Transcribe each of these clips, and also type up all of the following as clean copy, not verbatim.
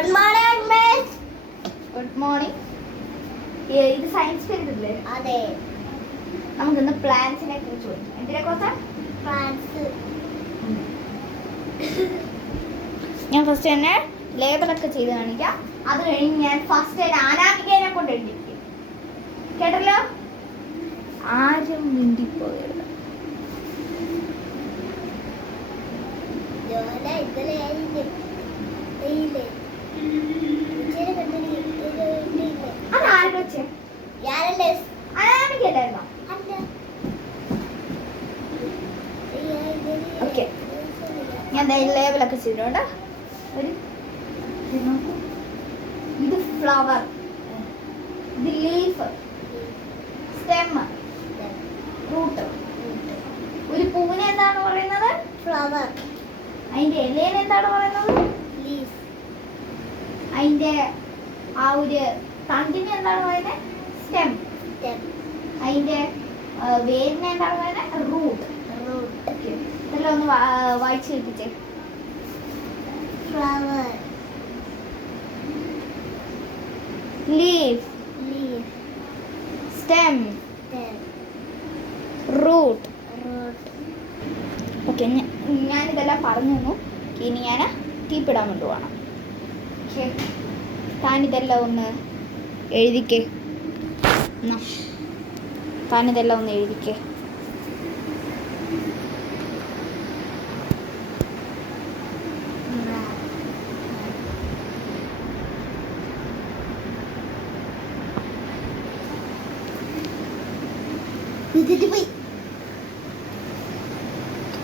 Good morning miss. Good morning. ഇത് science period അല്ലേ? അതെ. നമുക്കിന്ന് പ്ലാന്റ്സിനെ കുറിച്ച് പഠിക്കാം. എന്തിനെ കുറിച്ചാ? പ്ലാന്റ്സ്. ഞാൻ ഫസ്റ്റ് തന്നെ ലേബലൊക്കെ ചെയ്ത് കാണിക്കാം. അത് കഴിഞ്ഞ് ഞാൻ ഫസ്റ്റ് അനാമികേനെ കൊണ്ട് എഴുതിക്കും. കേട്ടല്ലോ? ആരും മിണ്ടിപ്പോകരുത്. അതാരും വെച്ചേ? അനാമികല്ലായിരുന്നോ? ഓക്കെ, ഞാൻ ലേബലൊക്കെ ചെയ്തിട്ടുണ്ട്. ഒരു ഇത് ഫ്ലവർ, ഇത് ലീഫ്, സ്റ്റെം, റൂട്ട്. ഒരു പൂവിനെ എന്താണ് പറയുന്നത്? ഫ്ലവർ. അതിന്റെ ഇലയെ എന്താണ് പറയുന്നത്? ലീഫ്. അതിന്റെ ആ ഒരു തണ്ടിനെ എന്താണ് പറയുന്നത്? സ്റ്റെം. അതിന്റെ വേരിനെ എന്താണ് പറയുന്നത്? റൂട്ട്. ഇതെല്ലാം ഒന്ന് വായിച്ചു കേൾപ്പിച്ചേ. Flower, leaf, stem, root. Okay, ഞാനിതെല്ലാം പറഞ്ഞു തന്നു. ഇനി ഞാൻ ടീപ്പിടാൻ കൊണ്ടുപോകണം. ഓക്കെ, താനിതെല്ലാം ഒന്ന് എഴുതിക്കേ. താനിതെല്ലാം ഒന്ന് എഴുതിക്കേ.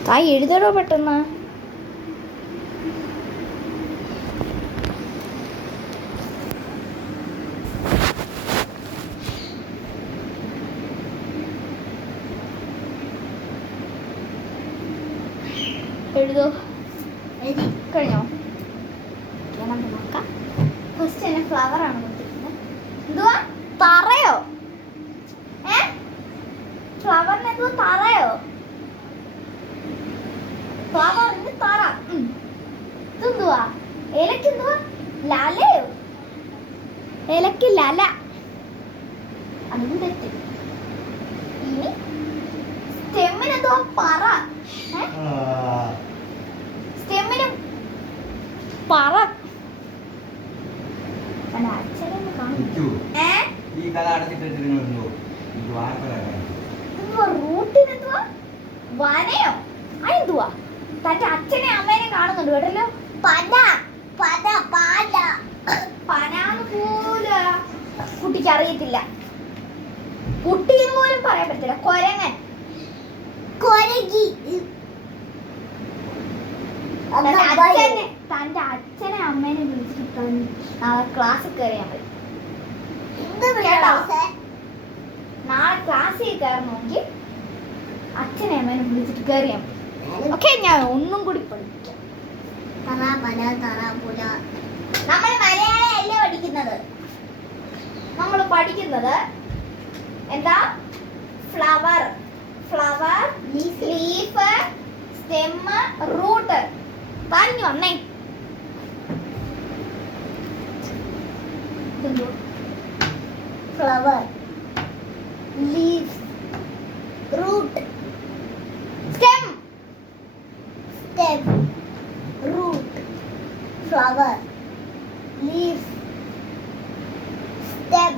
തായ് എഴുതടോ പെട്ടെന്ന്. എഴുതോ. കഴിഞ്ഞോ? നമുക്ക് നോക്കാം. ഫസ്റ്റ് തന്നെ ഫ്ലവർ ആണ് കൊടുത്തിരിക്കുന്നത്. എന്തുവാ? തറയോ? ഫ്ലവറിന് എന്തോ തറയോ? ഫ്ലവറിന് തറ. ഇതെന്തുവാ? ഇലക്ക് എന്തുവാ? ലലയോ? ഇലക്ക് ലല. അതും തെറ്റ്. ഇനി സ്റ്റെമ്മിന് എന്തുവാ? പറ. സ്റ്റെമ്മിന് പറ. അച്ഛനെ കാണുന്നു. റൂട്ടിന് എന്തുവാ? വനയോ? അതെന്തുവാ? തന്റെ അച്ഛനെ അമ്മേനെ കാണുന്നുണ്ട് കേട്ടല്ലോ. പന. പന. പാല. പനാന്ന് പോലും കുട്ടിക്ക് അറിയത്തില്ല. കുട്ടിന്ന് പോലും പറയാൻ പറ്റില്ല. കൊരങ്ങൻ. കൊരങ്ങി. തന്റെ അച്ഛനെ അമ്മേനെ വിളിച്ചിട്ട് നാളെ ക്ലാസ്സിൽ കയറിയാൻ പറ്റും. നാളെ ക്ലാസ്സിൽ കയറണമെങ്കിൽ അച്ഛനെ അമ്മേനെ വിളിച്ചിട്ട് കയറിയാൻ പറ്റും. ഓക്കെ, ഞാൻ ഒന്നും കൂടി പഠിക്കാം. നമ്മൾ മലയാളമല്ല പഠിക്കുന്നത്. നമ്മൾ പഠിക്കുന്നത് എന്താ? Flower, flower, leaf, stem, root. പറഞ്ഞു വന്നേ. Flower, leaf, root, stem, root, flower, leaf, stem,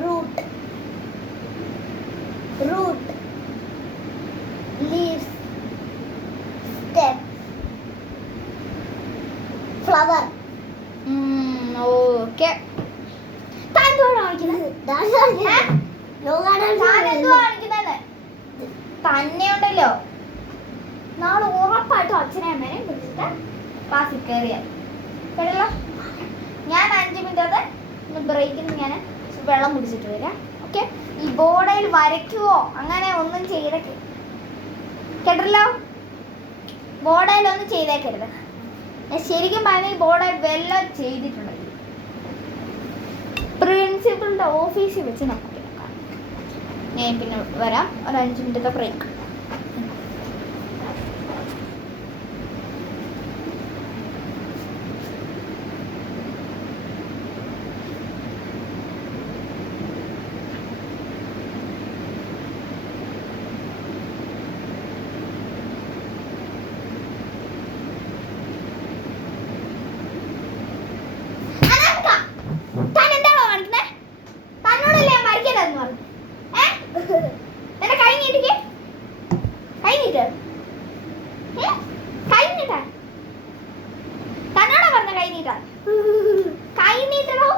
root, leaf, stem, flower. Okay, തന്നെ ഉണ്ടല്ലോ. നാളെ ഉറപ്പായിട്ടും അച്ഛനെ അമ്മേനെ വിളിച്ചിട്ട് ക്ലാസ്സിൽ കയറിയാൽ കേട്ടല്ലോ. ഞാൻ 5 മിനിറ്റ് ബ്രേക്കിന് ഞാൻ വെള്ളം കുടിച്ചിട്ട് വരാം. ഓക്കെ, ഈ ബോർഡിൽ വരയ്ക്കുവോ അങ്ങനെ ഒന്നും ചെയ്തേക്കെ കേട്ടല്ലോ. ബോർഡിലൊന്നും ചെയ്തേക്കരുത്. ശരിക്കും പറഞ്ഞ ഈ ബോർഡിൽ വെള്ളം ചെയ്തിട്ടുണ്ടെങ്കിൽ പ്രിൻസിപ്പളിന്റെ ഓഫീസിൽ വെച്ച് നമുക്ക് നോക്കാം. ഞാൻ പിന്നെ വരാം. ഒരു 5 മിനിറ്റത്തെ ബ്രേക്ക്. നീട്ടാൻ. കൈ നീട്ടണോ?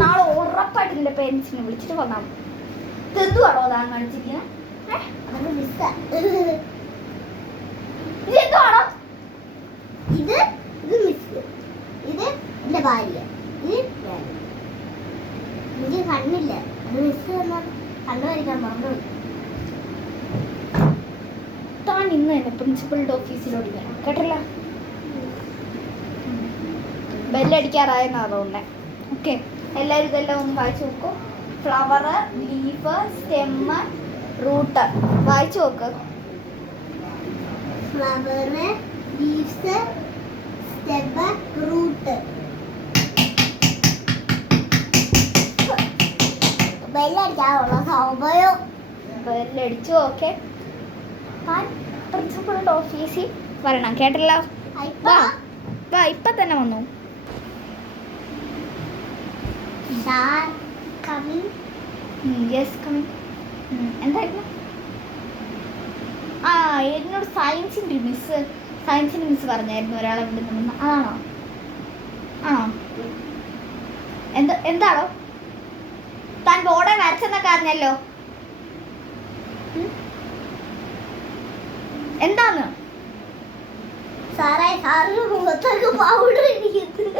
നാളെ ഉറപ്പായിട്ട് എന്റെ പേരൻസിനെ വിളിച്ചിട്ട് വന്നാൽ തെന്തുവാണോ താൻ കാണിച്ചിരിക്കുന്നത്? ഇതെന്തുവാണോ? ഇത് മിസ്, ഇത് എന്റെ ഭാര്യ, ഇത് ഞാൻ. എനിക്ക് കണ്ണില്ല, അത് മിസ് കണ്ണു വരയ്ക്കാൻ പറഞ്ഞു. താൻ ഇന്ന് തന്നെ പ്രിൻസിപ്പളിന്റെ ഓഫീസിലോട്ട് വരണം കേട്ടല്ല. ബെല്ലടിക്കാറായെന്നാ തോന്നുന്നത്. ഓക്കെ, എല്ലാവരും ഇതെല്ലാം ഒന്ന് വായിച്ചു നോക്കൂ. ഫ്ലവർ, ലീഫ്, സ്റ്റെമ്മ്, റൂട്ട് വായിച്ചു നോക്ക്. Flower, leaves, stem, root. ബെല്ലടിക്കാനുള്ള സൗകര്യം. ബെല്ലടിച്ചു. ഓക്കെ, താൻ പ്രിൻസിപ്പളിന്റെ ഓഫീസിൽ വരണം കേട്ടല്ലോ. വാ വാ, ഇപ്പൊ തന്നെ വന്നു. Yes coming. എന്തായിരുന്നു? ആ, എന്നോട് സയൻസിൻ്റെ മിസ് പറഞ്ഞായിരുന്നു ഒരാളെ വിടുന്നു. ആണോ? ആണോ? എന്താണോ താൻ ബോർഡെ വരച്ചെന്നൊക്കെ അറിഞ്ഞല്ലോ. എന്താന്ന്? സാറേ, സാറിന് മുഖത്തൊക്കെ പൗഡർ ഇരിക്കുന്നു.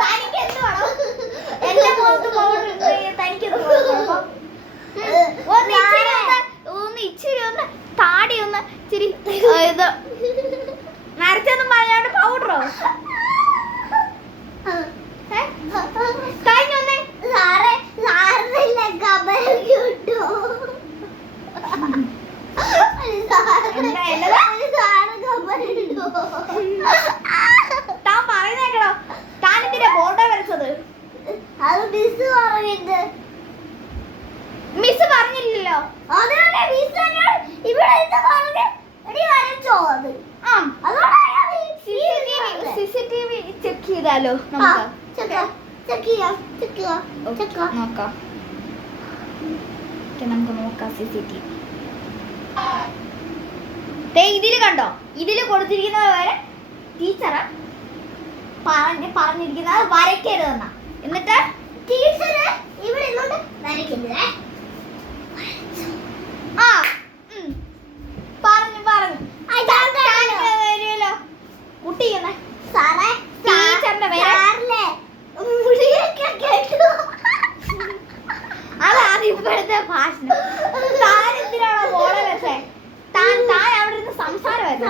തനിക്ക് എന്ത് വേണം? എന്റെ മുഖത്ത് പൗഡർ തനിക്ക് ഇച്ചിരി താടി ഒന്ന് ഇച്ചിരി ഇത് നരച്ചൊന്നും പറയാണ്ട് പൗഡറോ? കഴിഞ്ഞൊന്നേ സാറേ, സാറിനില്ല കമൽ കിട്ടോ? സാറ് കമലുണ്ടോ? താൻ പറയുന്നേക്കണോ? താൻ എന്തിനാ ബോർഡേ വരച്ചത്? അത് മിസ് പറഞ്ഞിട്ട്. മിസ് പറഞ്ഞില്ലല്ലോ. അതുകൊണ്ട് മിസ് എന്നോട് ഇവിടെ എന്താ പറഞ്ഞത്? എടി വരച്ചോ അത്? ആ, അതുകൊണ്ടാ ഞാൻ CCTV ചെക്ക് ചെയ്താലോ നമുക്ക്? ചെക്ക് ചെയ്യാം. നോക്കാം. നമുക്ക് നോക്കാം CCTV. ഇതില് കണ്ടോ? ഇതില് കൊടുത്തിരിക്കുന്നത് വരെ ടീച്ചറ് പറഞ്ഞിരിക്കുന്നത് വരയ്ക്കരുതെന്നാ. എന്നിട്ട് ടീച്ചറ് ഇവിടെ ഇങ്ങോട്ട് വരയ്ക്കുന്നേ. ആ പറഞ്ഞു വരുമല്ലോ കുട്ടി. സാറേ, ടീച്ചറിന്റെ പേര് സാറിലെ മുടിയൊക്കെ കേട്ടു. അതാണ് ഇപ്പോഴത്തെ ഫാഷൻ. താൻ എന്തിനാണോ ബോളെ വെച്ചേ? താൻ അവിടെ നിന്ന് സംസാരമായിരുന്നു.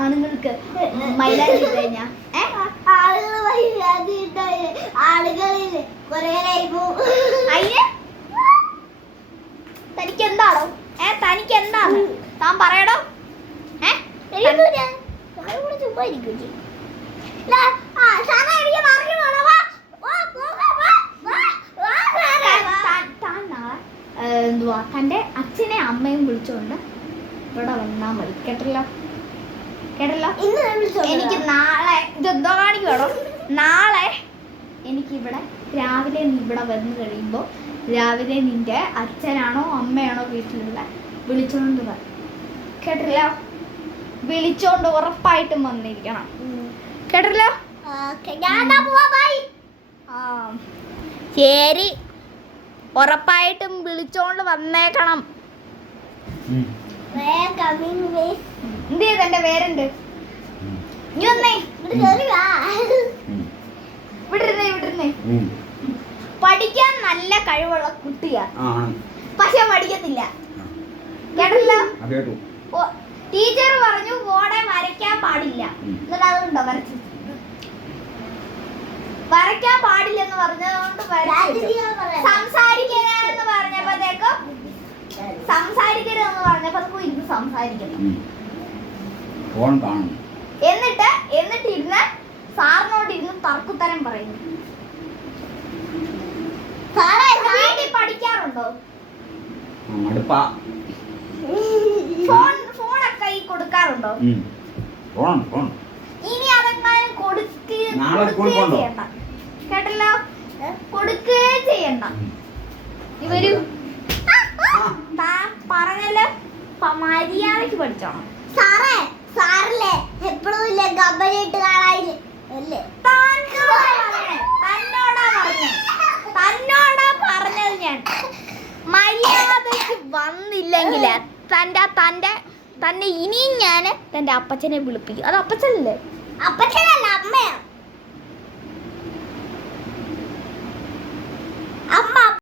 ആണുങ്ങൾക്ക് മൈലാഞ്ചി ഇട്ട് കഴിഞ്ഞാ ആളുകളില് കൊറേ അതിന് തനിക്ക് എന്താണോ? തനിക്ക് എന്താണ്? താൻ പറയടോ. ചുമ്മാ ഇരിക്കും. എന്തുവാ തൻ്റെ അച്ഛനെ അമ്മയും വിളിച്ചോണ്ട് ഇവിടെ വന്നാൽ മതി കേട്ടല്ലോ. എനിക്ക് നാളെ ഇതെന്തോ കാണിക്കുവാടോ. നാളെ എനിക്കിവിടെ രാവിലെ നീ ഇവിടെ വന്നു കഴിയുമ്പോൾ രാവിലെ നിന്റെ അച്ഛനാണോ അമ്മയാണോ വീട്ടിലുള്ള വിളിച്ചോണ്ട് വരണം കേട്ടല്ലോ. വിളിച്ചോണ്ട് ഉറപ്പായിട്ടും വന്നിരിക്കണം കേട്ടല്ലോ. ശരി, ഉറപ്പായിട്ടും വിളിച്ചോണ്ട് വന്നേക്കണം. എന്ത് ചെയ്ത് എന്റെ പേരുണ്ട്? നീ വന്നേ. വിട്ടിരുന്നേ. പഠിക്കാൻ നല്ല കഴിവുള്ള കുട്ടിയാ, പക്ഷെ പഠിക്കത്തില്ല കേട്ടല്ലോ. ടീച്ചർ പറഞ്ഞു ബോർഡെ വരയ്ക്കാൻ പാടില്ല. എന്നിട്ട് അതുകൊണ്ടോ വരയ്ക്കാൻ പാടില്ലെന്ന് പറഞ്ഞതുകൊണ്ട് സംസാരിക്കരുതെന്ന് പറഞ്ഞപ്പോഴത്തേക്കും ഇരുന്ന് സംസാരിക്കുന്നു. എന്നിട്ട് ഇരുന്ന് സാറിനോട് ഇരുന്ന് തർക്കുത്തരം പറയുന്നു. പഠിക്കാറുണ്ടോ? ഫോണൊക്കെ കൊടുക്കാറുണ്ടോ? ഇനി അതെങ്ങനെ നാളെ സ്കൂളിൽ കൊടുക്കുകയും പോകണ്ടോ? ചെയ്യണ്ട. കേട്ടല്ലോ? കൊടുക്കുകയും ചെയ്യണ്ട. ഇവര് താൻ പറഞ്ഞല്ലോ മര്യാദക്ക് പഠിച്ചോണം. സാറേ സാറല്ലേ എപ്പോഴും ഇല്ല ഗബ്ബലിട്ട് കാണാനില്ല അല്ലേ? തന്നോടാ പറഞ്ഞത് ഞാൻ. മര്യാദക്ക് വന്നില്ലെങ്കിൽ തന്നെ ഇനിയും ഞാൻ തന്റെ അപ്പച്ചനെ വിളിപ്പിക്കും. അത് അപ്പച്ചനല്ലേ? അപ്പൊ